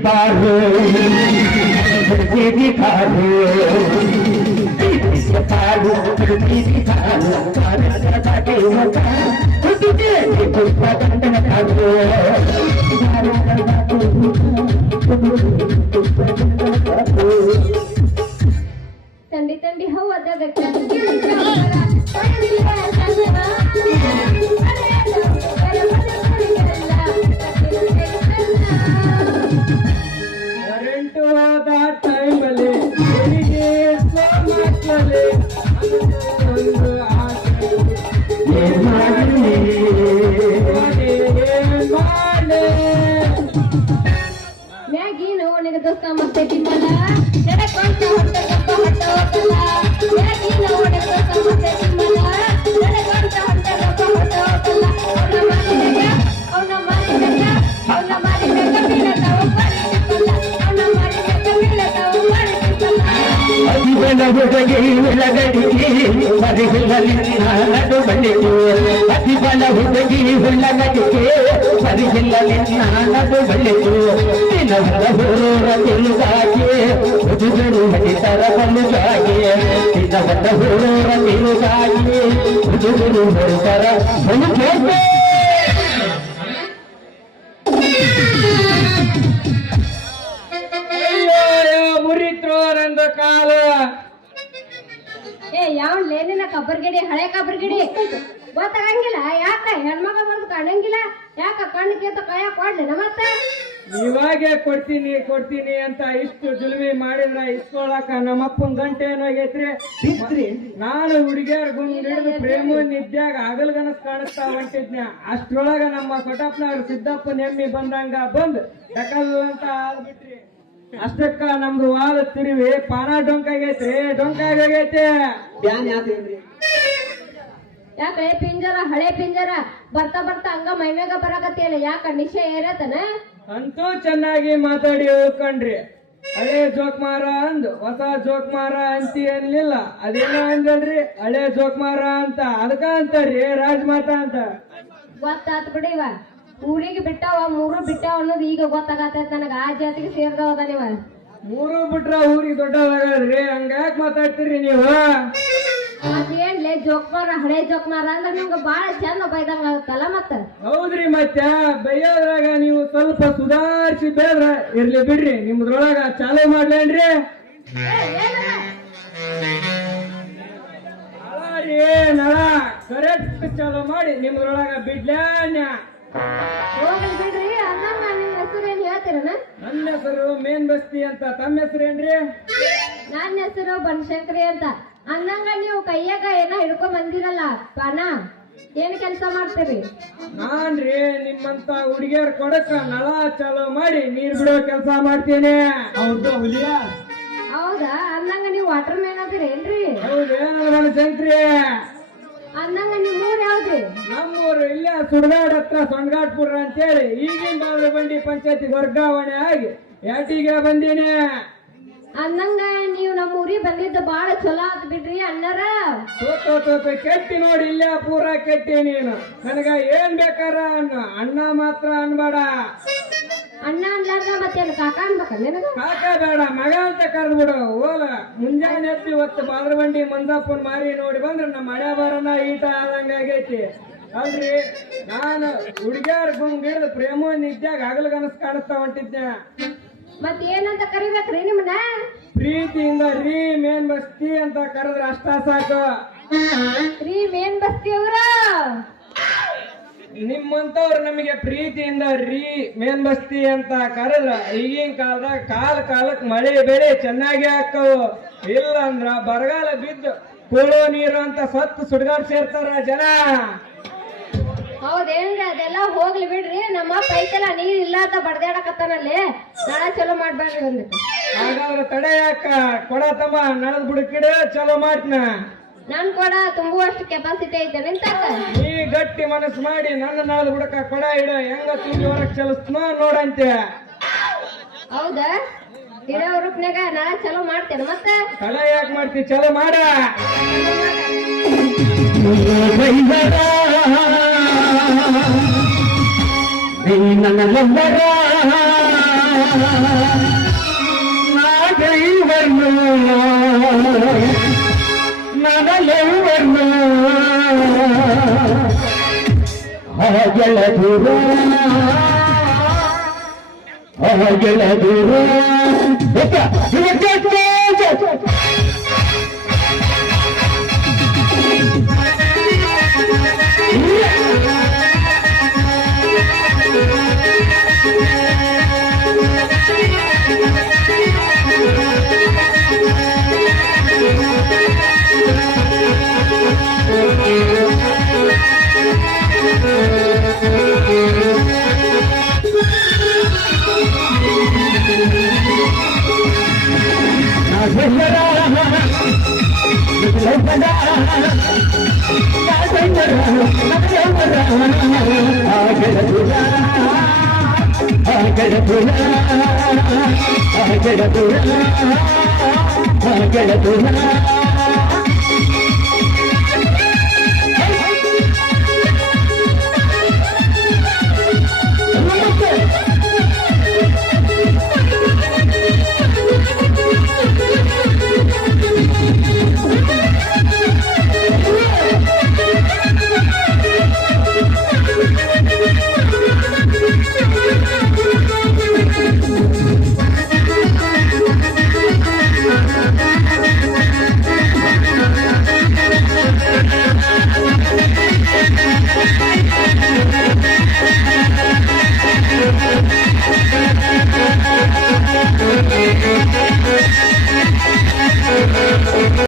पारो दीदी पारो पारो दीदी पारो पारा के होता तुझे पुष्पा कंदन पारो ठंडी ठंडी हवा दे मैगी नोने दोस्त मस्ते तिम्मला जरा कौन सा होटल का हटो कला मैगी नोने दोस्त मस्ते तिम्मला जरा कौन सा होटल का हटो कला औना मारी देखा मिला ताऊ पानी तिम्मला औना मारी देखा मिला ताऊ पानी तिम्मला अजीबना होगी लगड़ी मरी हिलली नानद बंडियो अजीबना होगी लगड़ी मरी हिलली नानद बंडियो दिनवರ ಹೋರ ತಿರುಗಾಗೆ ಉದುರು ಹರಿತರ ಬಲುಗಾಗೆ ದಿನವರ ಹೋರ ತಿರುಗಾಗೆ ಉದುರು ಹರಿತರ ಬಲುಗಾಗೆ ಮುರಿತ್ರೋರಂದ ಕಾಲ ಏ ಯಾವ ಲೇನಿನ ಕಬ್ಬರ್ಗಿಡಿ ಹಳೆ ಕಬ್ಬರ್ಗಿಡಿ ಗೊತ್ತಾಗಂಗಿಲ್ಲ ಯಾಕ ಹೆಣ್ಮಗ ಬಂದು ಕಾಣಂಗಿಲ್ಲ ಯಾಕ ಕಣ್ಣಿಗೆ ಕೈಯ ಕೊಡ್ಲಿನ ಮತ್ತೆ ಇವಾಗೆ ಕೊಡ್ತೀನಿ ಅಂತ ಇಷ್ಟು ಜುಲ್ಮಿ ಮಾಡಿದ್ರ ಇಸ್ಕೊಳಕ ನಮ್ಮಪ್ಪನ ಗಂಟೆ ಏನಾಗೈತ್ರಿ ನಾನು ಹುಡುಗಿಯರ್ ಗುಂಡ್ ಹಿಡಿದು ಪ್ರೇಮ ನಿದ್ಯಾಗ ಹಗಲ್ಗನಸ್ ಕಾಣಿಸ್ತಾ ಹೊಂಟಿದ್ನ ಅಷ್ಟ್ರೊಳಗ ನಮ್ಮ ಕೊಟಪ್ಪನವ್ರ ಸಿದ್ದಪ್ಪನ ಎಮ್ಮಿ ಬಂದಂಗ ಬಂದ್ ಡಕಲ್ ಅಂತ ಆಗ್ಬಿಟ್ರಿ ಅಷ್ಟಕ್ಕ ನಮ್ದು ವಾದ ತಿರುವಿ ಪಾನ ಡೊಂಕಾಗೈತ್ರಿ ಡೊಂಕಾಗೈತೆ ಯಾಕೆ ಪಿಂಜರ ಹಳೆ ಪಿಂಜರ ಬರ್ತಾ ಬರ್ತಾ ಹಂಗ ಮೈಮ್ಯಾಗ ಬರಾಕತ್ತಿಯಲ್ಲ ಯಾಕ ನಿಶೆ ಏರತನ ಅಂತೂ ಚೆನ್ನಾಗಿ ಮಾತಾಡಿ ಹೋಗ್ಕಂಡ್ರಿ ಹಳೆ ಜೋಕ್ಮಾರ ಅಂದ್ ಹೊಸ ಜೋಕ್ಮಾರ ಅಂತಿ ಅನ್ಲಿಲ್ಲ ಅದೇನೋ ಅಂದ್ರಿ ಹಳೆ ಜೋಕ್ಮಾರ ಅಂತ ಅದಕ್ಕ ಅಂತಾರ್ರಿ ರಾಜಮಾತಾ ಅಂತ ಗೊತ್ತಾತ್ ಬಿಡಿವ ಊರಿಗೆ ಬಿಟ್ಟಾವ ಮೂರು ಬಿಟ್ಟಾವ ಅನ್ನೋದು ಈಗ ಗೊತ್ತಾಗತ್ತೈತ್ ನನಗ ಆ ಜಾತಿಗೆ ಸೇರ್ದವದ ನೀವ ಮೂರು ಬಿಟ್ರ ಊರಿಗೆ ದೊಡ್ಡವಾಗದ್ರಿ ಹಂಗ್ಯಾಕ್ ಮಾತಾಡ್ತೀರಿ ನೀವು ಅದೇನ್ಲೆ ಜೋಕ್ಮಾರ ಹಳೆ ಜೋಕ್ಮಾರ ಅಂದ್ರೆ ನಿಮ್ಗೆ ಬಾಳ ಚಂದ ಬೈದಂಗ ಆಗುತ್ತಲ್ಲ ಮತ್ತ ಹೌದ್ರಿ ಮತ್ತೆ ಬೈಯೋದ್ರಾಗ ನೀವು ಸ್ವಲ್ಪ ಸುಧಾರಿಸಿ ಬೇಡ್ರ ಇರ್ಲಿ ಬಿಡ್ರಿ ನಿಮ್ದ್ರೊಳಗ ಚಾಲು ಮಾಡ್ಲೇನ್ರಿ ಅಲಾರಿ ನಳ ಕರೆಕ್ಟ್ ಚಾಲು ಮಾಡಿ ನಿಮ್ದ್ರೊಳಗ ಬಿಡ್ಲ್ಯಾನ್ಯ ಹೋಗ್ಲಿ ಬಿಡ್ರಿ ಅಂದಂಗ ನಿಮ್ ಹೆಸರೇನ್ ಹೇಳ್ತೀರನ ನನ್ನ ಹೆಸರು ಮೇನ್ ಬಸ್ತಿ ಅಂತ ತಮ್ಮ ಹೆಸರೇನ್ರಿ ನನ್ನ ಹೆಸರು ಬನಶಂಕರಿ ಅಂತ ಅಂದಂಗ ನೀವು ಕೈಯಾಗ ಏನ ಹಿಡ್ಕೊಂಡ್ ಬಂದಿರಲ್ಲ ಪಾನ ಏನ್ ಕೆಲಸ ಮಾಡ್ತೀರಿ ನಾನ್ರಿ ನಿಮ್ಮಂತ ಹುಡುಗಿಯರ್ ಕೊಡಕ ನಳ ಚಾಲು ಮಾಡಿ ನೀರ್ ಬಿಡೋ ಕೆಲಸ ಮಾಡ್ತೀನಿ ಹೌದಾ ಅಂದಂಗ ನೀವು ವಾಟರ್ ಮ್ಯಾನ್ ಅದಿರೇನ್ರಿ ಹೌದೇನ ಶಂಕ್ರಿ ಅಂದಂಗ ನಿಮ್ ಊರ್ ಯಾವ್ದ್ರಿ ನಮ್ಮೂರು ಇಲ್ಲೇ ಸುಡ್ಗಾಡ್ ಹತ್ರ ಸೊಂಡ್ಗಾಟ್ಪುರ ಅಂತೇಳಿ ಈಗಿನ ಬಂಡಿ ಪಂಚಾಯತಿ ವರ್ಗಾವಣೆ ಆಗಿ ಯಾಟಿಗೆ ಬಂದೀನಿ ಅಂದಂಗ ನೀವು ನಮ್ಮ ಊರಿಗೆ ಬಂದಿದ್ದು ಬಾಳ ಚಲೋ ಆತ್ ಬಿಡ್ರಿ ಅಣ್ಣರ ಕೆಟ್ಟಿ ನೋಡಿ ಇಲ್ಲೇ ಪೂರ ಕೆಟ್ಟಿ ನೀನು ನನಗ ಏನ್ ಬೇಕಾರ ಅನ್ನು ಅಣ್ಣ ಮಾತ್ರ ಅನ್ಬೇಡ ಅಣ್ಣ ಅನ್ಲಾರ್ದ ಮತ್ತೇನು ಕಾಕ ಅನ್ಬೇಕ ನಿನಗ ಕಾಕ ಬೇಡ ಮಗ ಅಂತ ಕರೆದ್ಬಿಡು ಹೋಲ ಮುಂಜಾನೆ ಎತ್ತಿ ಇವತ್ತು ಬಾದ್ರ ಬಂಡಿ ಮಂಜಾಪುನ್ ಮಾರಿ ನೋಡಿ ಬಂದ್ರೆ ನಮ್ಮ ಹಣೆ ಬರನ ಈಟ ಆದಂಗ ಆಗೈತಿ ಅಲ್ರಿ ನಾನು ಹುಡುಗಿಯರ್ ಗುಂಗ್ ಹಿಡಿದು ಪ್ರೇಮ ನಿದ್ಯಾಗ ಹಗಲ್ಗನಸ್ ಕಾಣಿಸ್ತಾ ಹೊಂಟಿದ್ದೆ ಮತ್ ಏನಂತ ಕರಿಬೇಕ್ರಿ ನಿಮ್ಮನ್ನ ಪ್ರೀತಿಯಿಂದ ರೀ ಮೇನ್ ಬಸ್ತಿ ಅಂತ ಕರೆದ್ರೆ ಅಷ್ಟ ಸಾಕು ರೀ ಮೇನ್ ಬಸ್ತಿ ಅವ್ರ ನಿಮ್ಮಂತವ್ರು ನಮಗೆ ಪ್ರೀತಿಯಿಂದ ರೀ ಮೇನ್ ಬಸ್ತಿ ಅಂತ ಕರೆದ್ರ ಈಗಿನ ಕಾಲದಾಗ ಕಾಲಕ್ ಮಳೆ ಬೆಳೆ ಚೆನ್ನಾಗಿ ಹಾಕವು ಇಲ್ಲ ಅಂದ್ರ ಬರಗಾಲ ಬಿದ್ದು ಕುಳೋ ನೀರು ಅಂತ ಸತ್ತು ಸುಡ್ಗಾಡ್ ಸೇರ್ತಾರ ಜನ. ಹೌದೇನ್ರಿ ಅದೆಲ್ಲ ಹೋಗ್ಲಿ ಬಿಡ್ರಿ. ನಮ್ಮ ಅಪ್ಪ ಐತಲ್ಲ ನೀರ್ ಇಲ್ಲ ಅಂತ ಬಡ್ದಾಡಕತ್ತಾನಲ್ಲಿ ನಾಳೆ ಚಲೋ ಮಾಡ್ಬೇಡ್ರಿ ಬಂದಿತ್ತು. ಹಾಗಾದ್ರೆ ತಡೆ ಯಾಕ ಕೊಡ ತಮ್ಮ ನಳದ್ ಬುಡಕಿಡ ಚಲೋ ಮಾಡ್ನ. ನನ್ ಕೊಡ ತುಂಬುವಷ್ಟು ಕೆಪಾಸಿಟಿ ಐತೆ ನಿಂತಾಕ. ನೀ ಗಟ್ಟಿ ಮನಸ್ಸು ಮಾಡಿ ನನ್ನ ನಳದ್ ಬುಡಕ ಕೊಡ ಇಡ ಹೆಂಗ ತುಂಬಿ ಹೊರಗ್ ಚಲಿಸ್ನ ನೋಡಂತೆ. ಹೌದಾ ಇರೋ ರೂಪ್ನಾಗ ನಾಳೆ ಚಲೋ ಮಾಡ್ತೇನೆ ಮತ್ತೆ. ತಡೆ ಯಾಕೆ ಮಾಡ್ತಿ ಚಲೋ ಮಾಡ. ನನ್ನ ನಂಬರ ನಾಗೈವರ್ನು ನನಲೆವರ್ನು ಹಾಗೆಳದೂರ ಹಾಗೆಳದೂರ ಗೆಳತುರ